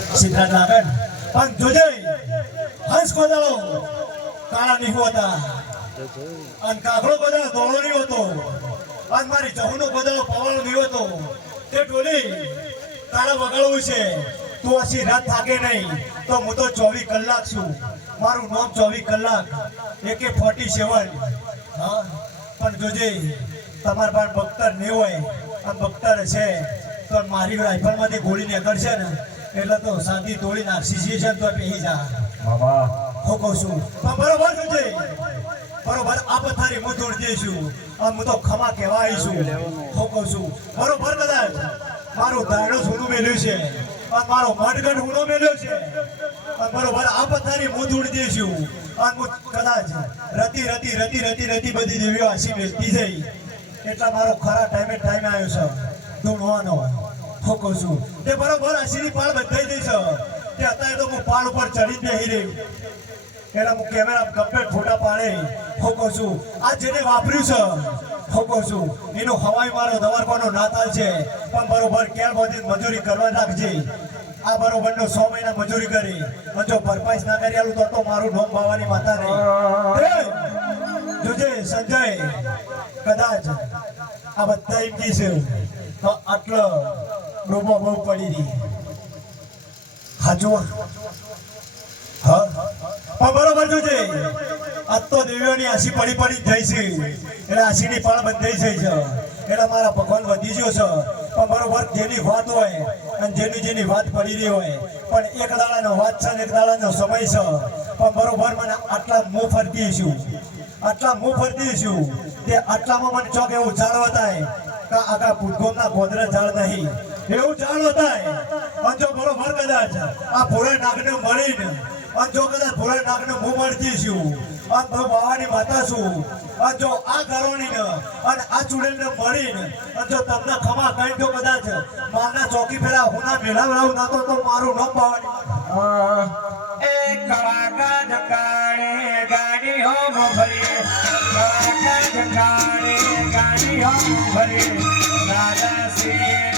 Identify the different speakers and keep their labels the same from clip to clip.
Speaker 1: સિદ્ધાર્થ લાગે ને. પણ જોજે, હંસ કોદાળો કાળા નહીં હોતા. અને કાકડો કોદાળો ધોળો નહીં હોતો. અને મારી જહુનો કોદાળો પવાળો નહીં હોતો. તે ટોલી તારા વગાડવું છે. તું હશી રાત થાકે નહીં. તો હું તો ચોવીસ કલાક છું. મારું નામ ચોવીસ કલાક. એકે ફોર્ટી સેવન. હા? પણ જોજે, તમારા પાસે બખ્તર નહીં હોય. અને બખ્તર છે. તો મારી રાઇફલમાંથી ગોળી નીકળશે ને. એટલે તો શાંતિ તોડી નાખી. છે તો પેહી જા.
Speaker 2: બાબા.
Speaker 1: હું કહું છું પણ બરોબર જોજે બરોબર આ પથારી હું તોડી દઈશું અને હું તો ખમા કહેવાય આવીશું હું કહું છું બરોબર કદાચ? મારું દાયણું સોનું મેલ્યું છે. અને મારો મઢગઢ હુનો મેલ્યો છે. અને બરોબર આ પથારી હું તોડી દઈશું અને હું કદાચ રતી રતી રતી રતી રતી બધી દેવીઓ હસી વેચતી જઈ. એટલા મારો ખરા ટાઈમે ટાઈમે આવ્યો છે. ધૂણવાનો હું છું તે બરોબર હસીની પાળ બધાઈ છે. તે અત્યારે તો હું પાળ ઉપર ચડી જ નહીં રહ્યું. એના હું કેમેરા કમ્પ્લેટ ફોટા પાડે. હું છું આ જેને વાપર્યું છે હું છું એનો હવાઈ મારો દવારવાનો નાતાલ છે. પણ બરોબર ક્યાં બધી મજૂરી કરવા રાખજે. આ બરોબરનો સો મહિના મજૂરી કરી. અને જો ભરપાઈશ ના કરી આલું તો તો મારું ઢોમ બાવાની માતા નહીં. જોજે, સંજય. કદાચ આ બધા એમ છે, તો આટલો ડોબો બહુ પડી રહી હાચો હા. પણ બરોબર જોજે આજ તો દેવીઓની આશી પડી પડી જ થઈ છે. એટલે આશીની પણ બંધાઈ જઈ છે. એટલે મારા ભગવાન વધી ગયો છે. પણ બરોબર જેની વાત હોય અને જેની જેની વાત પડી રહી હોય. પણ એક દાડાનો વાત છે ને એક દાડાનો સમય છે. પણ બરોબર મને આટલા મોં ફરતી છું આટલા મોં ફરતી છું તે આટલામાં મને ચોક એવું જાળવા થાય. કે આખા ભૂતગોમના ગોદરા ઝાડ નહીં. એવું ઝાડ થાય. અને જો મર કદાચ આ ભોળા નાગને મળીને અને જો કદાચ ભોળા નાગને હું મળતી છું અને તો બાવાની માતા છું અને જો આ ઘરોની અને આ ચૂડેલને મળીને, અને જો તમને ખમા કઈ જો કદાચ માના ચોકી પેલા હું ના મેળાવડાવું ના તો મારું ન બાવાની
Speaker 2: એ કલાકાર જકાણે ગાડી હો ભરે કલાકાર જકાણે ગાડી હો ભરે દાદા શ્રી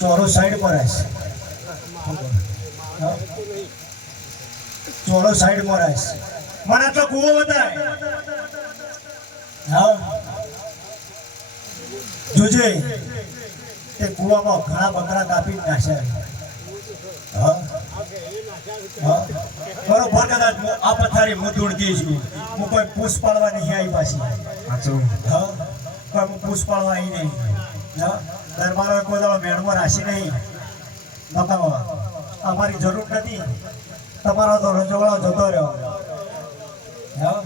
Speaker 1: ચોરો સાઈડ પર આવીશ. ચોરો સાઈડ પર આવીશ. મને આટલો કુવો બતાય હા. જોજે. તે કૂવામાં ઘણા બકરા કાપી નાખ્યા બરોબર કદાચ આ પથારી હું દોડતી દઈશું હું કોઈ પૂછ પાડવા નહીં આવી પાછી. હા. કોઈ હું આવી નહીં. દરબારો કોઈ દાડો મેળમાં રાશિ નહીં. બતાવો. અમારી જરૂર નથી. તમારો તો રજવાડો જતો રહ્યો. હા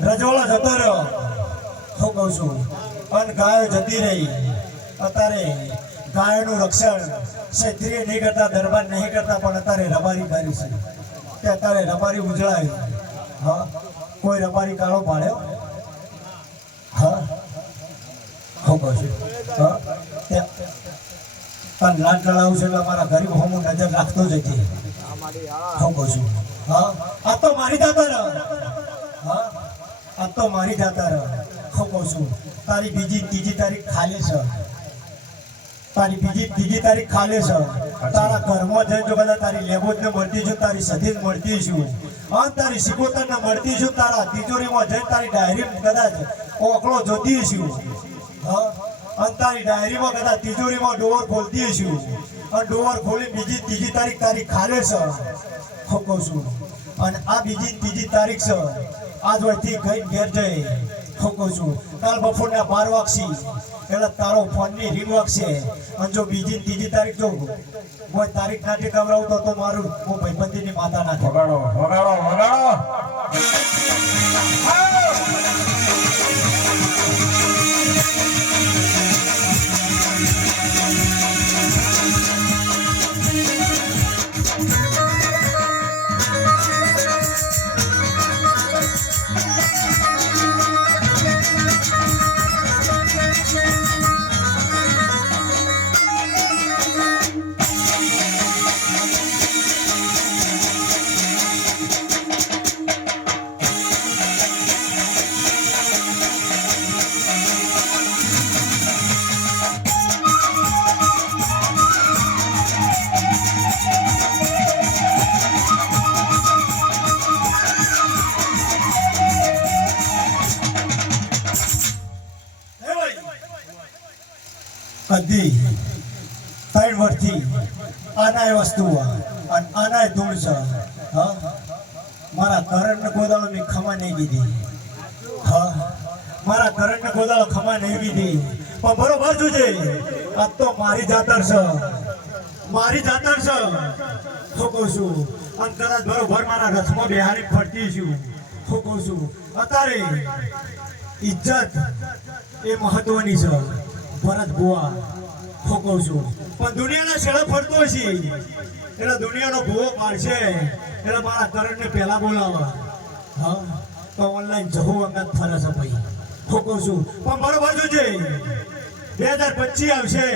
Speaker 1: રજવાડો જતો રહ્યો. શું કહું છું? અને ગાયો જતી રહી. અત્યારે ગાયોનું રક્ષણ ક્ષત્રિય નહીં કરતા, દરબાર નહીં કરતા, પણ અત્યારે રબારી કરી છે. તે અત્યારે રબારી ઉજળાયું. હા કોઈ રબારી કાળો પાડ્યો હા હું કહું છું પણ લાટ ચડાવું છું એટલે મારા ગરીબ હોમું નજર રાખતો જ હતી હું કહું છું. હા? આ તો મારી દાતા હા? આ તો મારી દાતા હું કહું છું. તારી બીજી ત્રીજી તારીખ ખાલી છે. તારી બીજી ત્રીજી તારીખ ખાલી છે. તારા ઘરમાં જઈને જો બધા તારી લેબોજ ને મળતી છું, તારી સધી મળતી છું. હા, તારી સિકોતર ને મળતી છું, તારા તિજોરીમાં જઈને તારી ડાયરી કદાચ ઓકળો જોતી હા અને તારી ડાયરીમાં કદાચ તિજોરીમાં ડોર ખોલતી છું અને ડોર ખોલી બીજી ત્રીજી તારીખ તારીખ ખાલે છે. કહું છું. અને આ બીજી ત્રીજી તારીખ છે. આજ વયથી ગઈ ઘેર જઈ. કહું છું. કાલ બપોરના બાર વાગશી. એટલે તારો ફોનની રીંગ વાગશે. અને જો બીજી ત્રીજી તારીખ જો કોઈ તારીખ ના ઠેકાવડાવું તો તો મારું હું ભાઈબંધીની માતા ના
Speaker 2: વગાડો વગાડો વગાડો.
Speaker 1: કીધી હા, મારા કરંટ ગોદાળ ખમા નહીં કીધી પણ બરોબર જોજે, આ તો મારી જાતર છે. મારી જાતર છે. હું કહું છું? અને કદાચ બરોબર મારા રથમાં બિહારી ફરતી છું. હું કહું છું? અત્યારે ઇજ્જત એ મહત્વની છે. ભરત બુઆ હું કહું છું? પણ દુનિયાના છેડે ફરતો છે એટલે દુનિયાનો ભૂવો પાડશે. એટલે મારા કરણને પહેલા બોલાવવા. હા? તો ઓનલાઈન જવું અંગત ફરે છે ભાઈ હું કહું છું પણ બરોબર જોજે. બે હજાર પચીસ આવશે.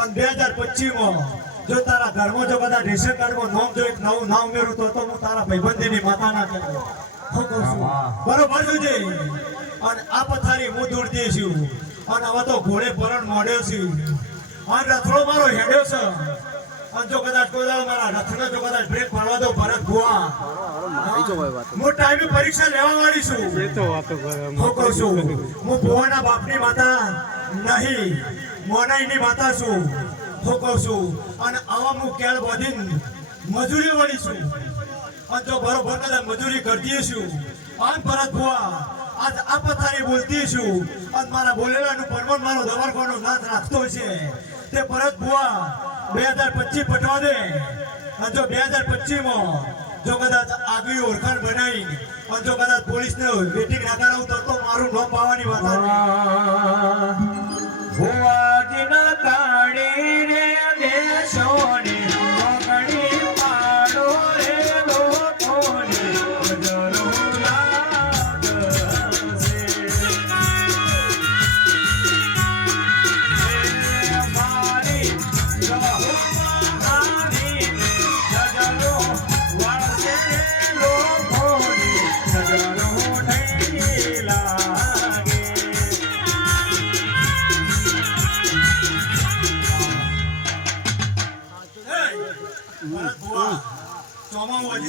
Speaker 1: અને બે હજાર પચીસમાં જો તારા ઘરમાં જો બધા રેશન કાર્ડમાં નામ જો એક નવું નામ ઉમેરું તો હું તારા ભાઈબંધીની માતા ના કરું હું કહું છું બરોબર જોજે. અને આ પથારી હું દૂર દઈશું અને હવે તો ઘોડે પરણ મોડ્યો છું. અને રથડો મારો હેડ્યો છે. અને જો કદાચ કોઈ મારા રથને જો કદાચ બ્રેક મારવા દો ભરત ભુવા. હું ટાઈમે પરીક્ષા લેવા વાળી છું. હું કહું છું હું ભુવાના બાપની માતા નહીં મોનાઈની માતા છું. હું કહું છું અને આવા હું કેળ મજૂરી વળી છું. અને જો બરોબર કદાચ મજૂરી કરતી છું આમ ભરત ભુવા આજ આ પથારી બોલતી છું. અને મારા બોલેલાનું પરમણ મારો દવાખાનો નાથ રાખતો છે. તે ભરત ભુવા બે હજાર પચીસ પટવા દે અને જો બે હજાર પચીસમાં જો કદાચ આગવી ઓળખાણ બનાવી અને જો કદાચ પોલીસને વેટિંગ તો તો મારું નો પાવાની વાત આવી.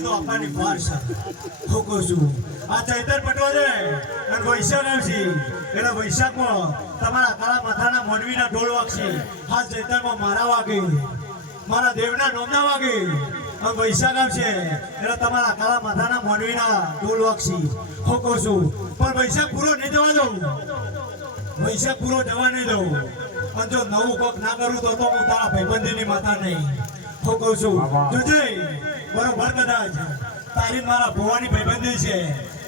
Speaker 1: તો આપવાની વાર છે. હું કહું છું, આ ચૈતર પટવા અને વૈશાખ આવશે. એટલે વૈશાખમાં તમારા કાળા માથાના મનવીના ઢોલ વાગશે. આ ચૈતરમાં મારા વાગે મારા દેવના નોમના વાગે. અને વૈશાખ આવશે એટલે તમારા કાળા માથાના મનવીના ઢોલ વાગશે. હું કહું છું પણ વૈશાખ પૂરો નહીં જવા દઉં. વૈશાખ પૂરો જવા નહીં દઉં. અને જો નવું કોક ના કરું તો તો હું તારા ભાઈબંધીની માતા નહીં. હું કહું છું જોજે બરોબર કદાચ. તારી મારા ભવાની ભાઈબંધી છે.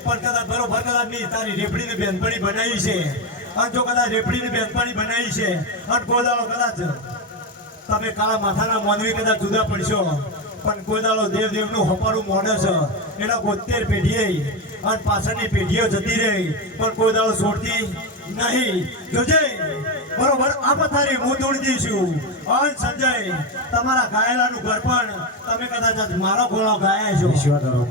Speaker 1: પણ કદાચ બરોબર કદાચ નહીં, તારી રેપડીની બેનપણી બનાવી છે. અને જો કદાચ રેપડીની બેનપણી બનાવી છે, અને ગોદાળો કદાચ તમે કાળા માથાના માનવી કદાચ જુદા પડશો, પણ ગોદાળો દેવ દેવનું હપારું મોડે છે. એના બોતેર પેઢીએ અને પાછળની પેઢીઓ જતી રહી, પણ ગોદાળો છોડતી નહીં. જોજે. બરોબર આ પથારી હું તોડી છું. અન સંજય તમારા ગાયેલાનું ઘર પણ તમે કદાચ મારો ગોળો ગાયા છો.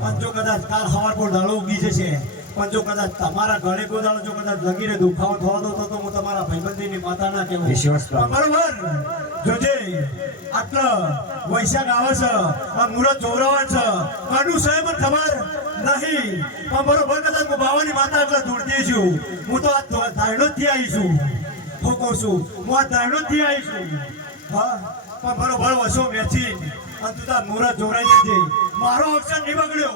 Speaker 1: પણ જો કદાચ કાલ સવાર પર દાડો ઉગી જશે પણ જો કદાચ તમારા ગળે ગોદાળો જો કદાચ લગીને દુખાવો થવા દો તો હું તમારા ભાઈબંધીની માતા ના કહેવું બરોબર જોજે. આટલો વૈશાખ આવે છે આ મુરત જોવરાવા છે. કાનું સાહેબ ખબર નહીં. પણ બરોબર કદાચ હું બાવાની માતા એટલે દૂરથી છું. હું તો આ ધારણો થી આવી છું. હું કહું છું. હું આ ધારણો થી આવી છું. હા, પણ બરોબર, વસો વેચી અને તું તાર મુહૂર્ત જોડાઈ જજે મારો અવસર નહીં બગડ્યો.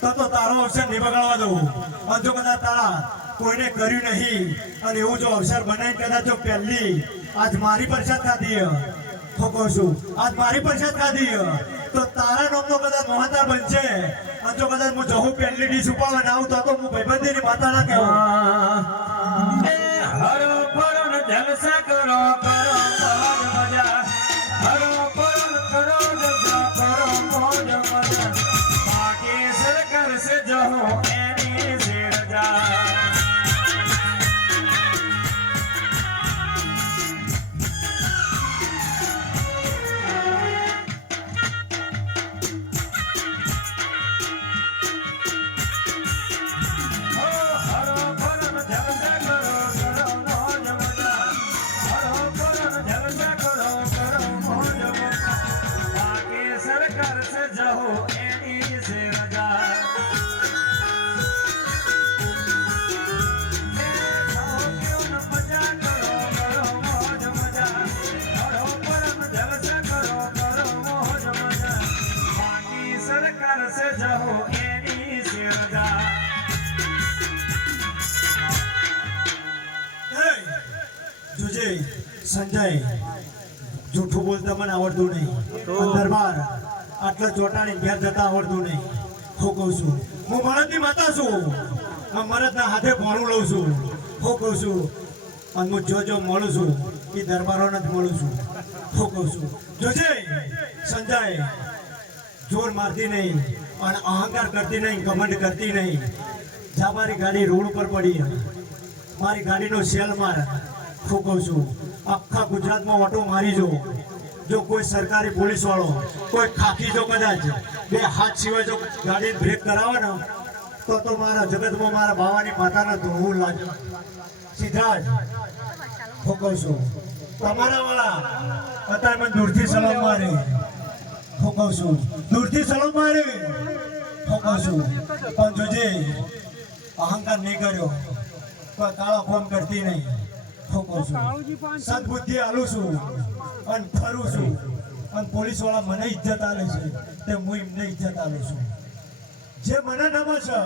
Speaker 1: તો તો તારો અવસર નહીં બગાડવા દઉં. અને જો કદાચ તારા કોઈને કર્યું નહીં, અને એવું જો અવસર બનાવી કદાચ જો પહેલી, આજ મારી પરસાદ ખાધી હું કહું છું. આજ મારી પરસાદ ખાધી તો તારા નામનો કદાચ મહાતાર બનશે. અને જો કદાચ હું જહું પહેલી ડીશ ઉપાડવા ના આવું તો તો હું ભાઈબંધીની માતા ના કહેવું
Speaker 2: હર પર જલસા
Speaker 1: દરબાર. આટલા ચોટાણી ઘેર જતા આવડતું નહીં. હું કહું છું, હું મરદની માતા છું. હું મરદના હાથે ભણું લઉં છું. હું કહું છું, અને હું જો જો મળું છું, એ દરબારોને જ મળું છું. હું કહું છું, જોજે, સંજય. જોર મારતી નહીં અને અહંકાર કરતી નહીં કમંડ કરતી નહીં. જા મારી ગાડી રોડ ઉપર પડી. મારી ગાડીનો સેલ માર. હું કહું છું, આખા ગુજરાતમાં ઓટો મારી જો. જો કોઈ સરકારી પોલીસ વાળો કોઈ ખાખી જો કદાચ, બે હાથ સિવાય જો ગાડી બ્રેક કરાવે ને, તો તો મારા જગતમાં મારા બાવાની માતાને ધોવું લાગે. સીધા જ ફોકવશું તમારા વાળા અત્યારે મને દૂરથી સલામ મારે. ફોકવશું દૂરથી સલામ મારે. ફોકવશું પણ જોજે, અહંકાર નહીં કર્યો. કોઈ કાળા ફોન કરતી નહીં. કહું છું. સદબુદ્ધિ આલું છું અને ફરું છું. અને પોલીસવાળા મને ઇજ્જત આલે છે તે હું એમને ઇજ્જત આલું છું. જે મને નમે છે,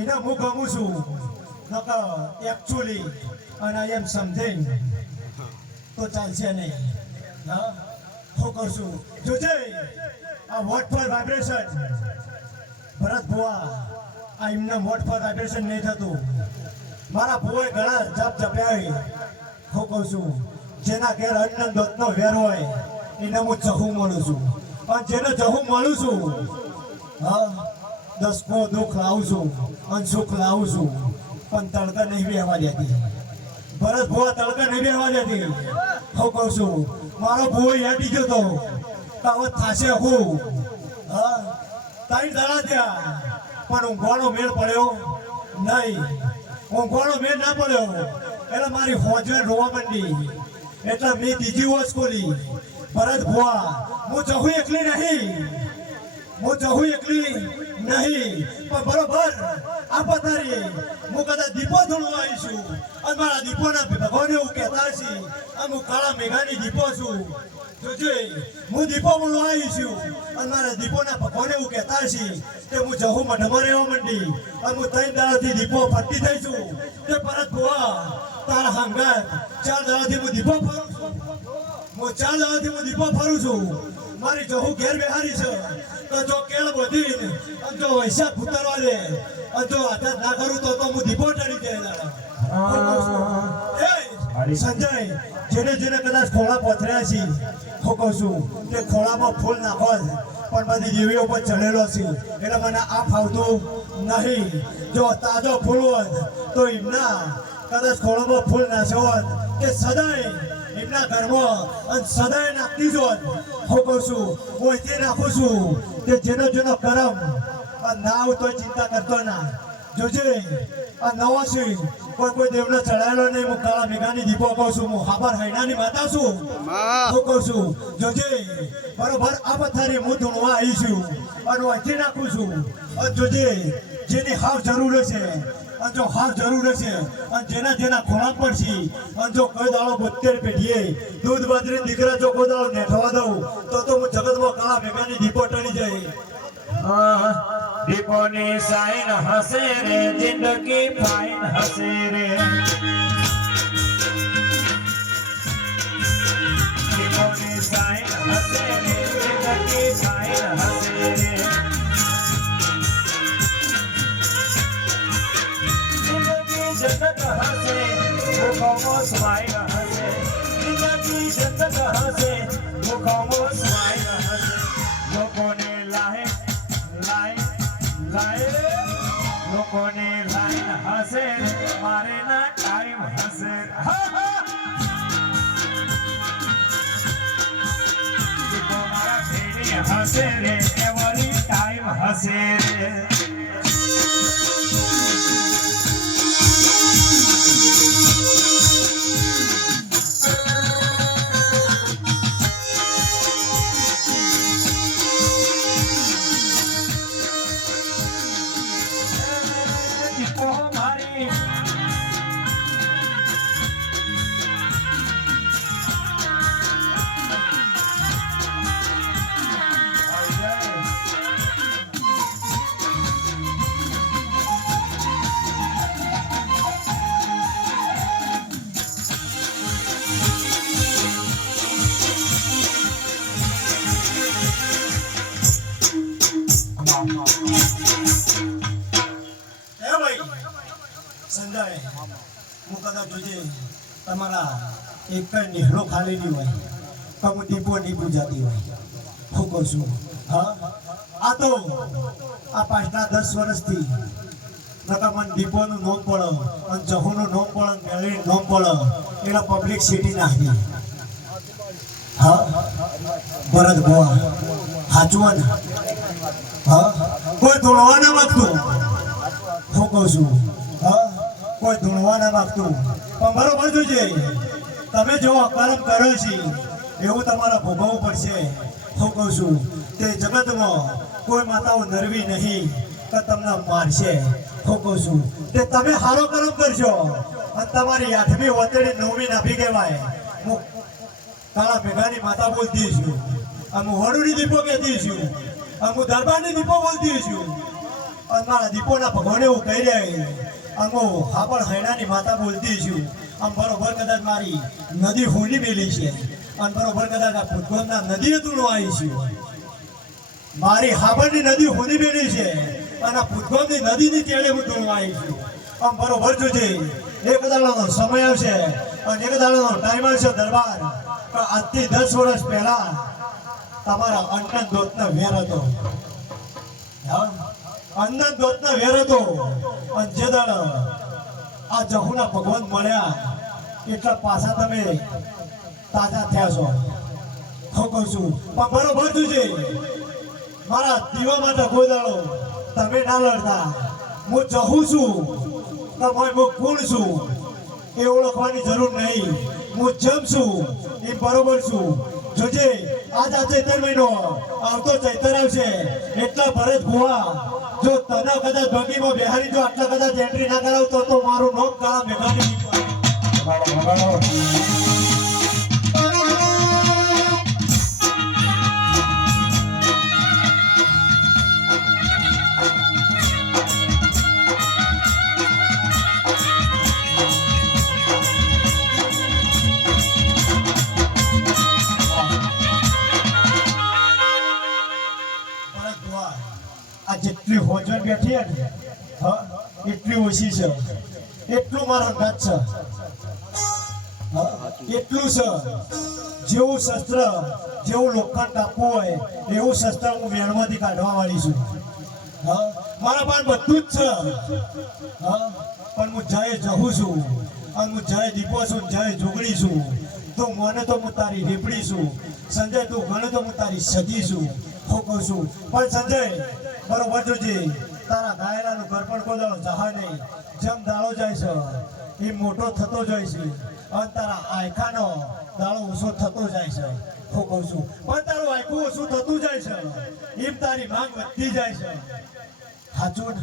Speaker 1: એને હું ગમું છું. નકર એકચ્યુઅલી અને આઈ એમ સમથિંગ તો ચાલશે નહીં. હા? હું કરશું જોજે, આ vote for vibration Bharat Bhuva, આ એમના વોટ ફોર વાઇબ્રેશન નહીં થતું. મારા ભૂએ ઘણા જપ જપ્યાવી હું કહું છું, જેના ઘેર અન્ન દોતનો વેર હોય, એને હું જહું મળું છું. અને જેને જહું મળું છું, હા દસમો દુઃખ લાવું છું, અને સુખ લાવું છું, પણ તડકા નહીં બેહવા દેતી. ભરત ભુવા તડકા નહીં બેહવા દેતી. હું કહું છું, મારો ભુવો યાદી ગયો તો, કાવત થાશે હું. હા તારી દડા ત્યાં પણ ઊંઘવાનો મેળ પડ્યો નહીં. ઊંઘવાનો મેં ના પડ્યો એટલે મારી હોજવે રોવા માંડી. એટલે મેં બીજી વોચ ખોલી. ભરત ભુવા, હું જહું એકલી નહીં. હું જહું એકલી નહીં. પણ બરોબર, આ પથારી હું કદાચ દીપો થોડું આવીશું. અને મારા દીપોના ભગવાન એવું કહેતા છે અને હું કાળા મેઘાની દીપો છું. જોજે હું દીપો બોલવા આવી છું. અને મારા દીપોના ભગવાને એવું કહેતા છે કે હું જહું મઢમાં રહેવા માંડી. અને હું ત્રણ દાડાથી દીપો ફરતી થઈ છું. તે પરત ભુવા તારા હંગાત ચાર દાડાથી હું દીપો ફરું છું. હું ચાર દાડાથી હું દીપો ફરું છું. મારી જહુ ઘેર બેહારી છે. તો જો કેળ બધી અને જો વૈશાખ ઉતરવા દે અને જો આધાર ના કરું તો તો હું દીપો ટળી જાય દાડા. સંજય, જેને જેને કદાચ ખોળા પથર્યા છે, હું કહું છું કે ખોળામાં ફૂલ નાખો પણ બધી જીવીઓ પર ચડેલો છે. એટલે મને આ ફાવતું નહીં. જો તાજો ફૂલ હોત, તો એમના કદાચ ખોળામાં ફૂલ નાખ્યો હોત, કે સદાય એમના ઘરમાં અને સદાય નાખતી જ હોત. હું કહું છું, હું અહીંથી નાખું છું કે જેનો જેનો કરમ ના આવતો ચિંતા કરતો ના. જોજે, આ નવો છે કોઈ કોઈ દેવને ચડાયેલો નહીં. હું કાળા મેઘાની દીપો કહું છું. હું હાબર હૈનાની માતા છું. હું કહું છું જોજે બરોબર આ પથારી હું ધૂણવા આવી છું. અને વાંચી નાખું છું. અને જોજે જેની હાવ જરૂર છે અને જો હાવ જરૂર હશે અને જેના જેના ખોરાક પર છે અને જો કોઈ દાડો બોતેર પેઢીએ દૂધ બાજરી દીકરા જો કોઈ દાડો નેઠવા દઉં તો તો હું જગતમાં કાળા ભેગાની દીપો ટળી જાય.
Speaker 2: દીપોની સાઈન હસે રે જિંદગી ફાઈન હસે રે દીપોની સાઈન હસે રે જિંદગી ફાઈન હસે રે જિંદગી જગત હસે મુખોમો સ્માઈલ હસે જિંદગી જગત હસે મુખોમો સ્માઈલ હસે લોકોને લાહે લાય લાય, લોકોને લાઈન હશે, મારે ના ટાઈમ હશે હા. દીપો મારા ભેડી હસે રે એવરી ટાઈમ હશે રે
Speaker 1: તમારા એક જ નિહળો ખાલી હોય તો ટીપો ટીપું જતી હોય. હું કહું છું, હા, આ તો આ પાછલા દસ વર્ષથી નકર ડીપોનું નોમ પડો, અને જહુનું નોમ પડો મેળવીનું નોમ પડો એટલે પબ્લિક સિટી નાખી હા, ભરત ગોવા સાચું ને? હા, કોઈ ધોળવા ના માગતું? હું કહું છું, હા, કોઈ ધૂણવા ના માગતું? પણ બરોબર જોજે. તમે જો અકરમ કરો છે, એવું તમારે ભોગવવું પડશે. હું કહું છું, તે જગતમાં કોઈ માતાઓ નરવી નહીં કે તમને મારશે હું કહું છું, તે તમે સારો કરમ કરશો અને તમારી આઠમી વતેડી નવમી નાભી કહેવાય. હું કાળા મેઘાની માતા બોલતી છું. અને હું વડુની દીપો કહેતી છું. અને હું દરબારની દીપો બોલતી છું. અને મારા દીપોના ભગવાને એવું કહી રહ્યા હું હાપણ હૈણાની માતા બોલતી છું. આમ બરોબર કદાચ મારી નદી હોની મેલી છે. અને બરોબર કદાચ આ ભૂતગોળના નદીએ તું આવી છું. મારી હાબરની નદી હોની મેલી છે. અને ભૂતગોળની નદીની તેડે હું તું આવી છું. આમ બરોબર જોજે. એક દાડાનો સમય આવશે. અને એક દાડાનો ટાઈમ આવશે દરબાર. તો આજથી દસ વર્ષ પહેલા તમારા અંટન દોતનો વેર હતો. હા? અન્ન દોતનો વેર હતો. દાડ આ જહુના ભગવાન મળ્યા, એટલા પાછા તમે તાજા થયા છો. હું છું, પણ બરોબર જોજે મારા દીવા માટે કોઈ દાડો તમે ના લડતા. હું જહું છું, તમારે હું કોણ છું. એ ઓળખવાની જરૂર નહીં. હું જમ છું, એ બરોબર છું. જોજે આજ આ ચૈતર મહિનો, આવતો ચૈતર આવશે. એટલા ભરત ભુવા, જો તને કદાચ ભગીમાં બેહારી, જો આટલા કદાચ એન્ટ્રી ના કરાવતો, તો મારું નોમ કાળા મેઘાની એટલું ટચ છે. કેટલું છે? જેવું શસ્ત્ર, જેવું લોખંડ કાપવું હોય, એવું શસ્ત્ર હું વેણમાંથી કાઢવા વાળી છું. મારા પાસે બધું જ છે. પણ હું જય જહું છું અને હું જય દીપો છું જય જોગડી છું. તું મને તો હું તારી રેપડી છું. સંજય, તું મને તો હું તારી સજી છું. હું છું. પણ સંજય બરોબર જોજે તારા ગાયલાનું ઘર પણ કોદાળો જહા નહીં. જેમ દાળો જાય છે એ મોટો થતો જાય છે. અને તારા આયખાનો દાડો ઓછો થતો જાય છે. હું કહું છું, પણ તારું આયખું ઓછું થતું જાય છે. એમ તારી માંગ વધતી જાય છે. સાચું?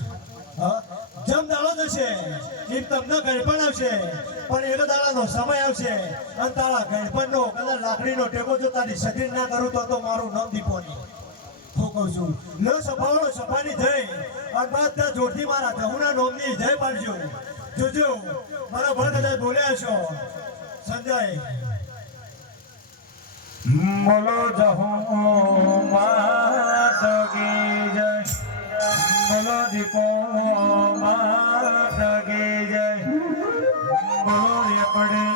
Speaker 1: જેમ દાડો જશે, એમ તમને ગણપણ આવશે. પણ એક દાડાનો સમય આવશે. અને તારા ગળપણનો કદાચ લાકડીનો ટેકો જો તારી શરીર ના કરું તો મારું નામ દીપોની. કહું છું. લો સભાનો સભાની જય અગબાદના જોરથી મારા જહુના નોમની જય પાડજો. જોજો, મારા ભર કદાચ બોલ્યા છો. સંજય.
Speaker 2: બોલો જહો માતગી જય. બોલો દીપો માતગી જય. બોલો રે પડે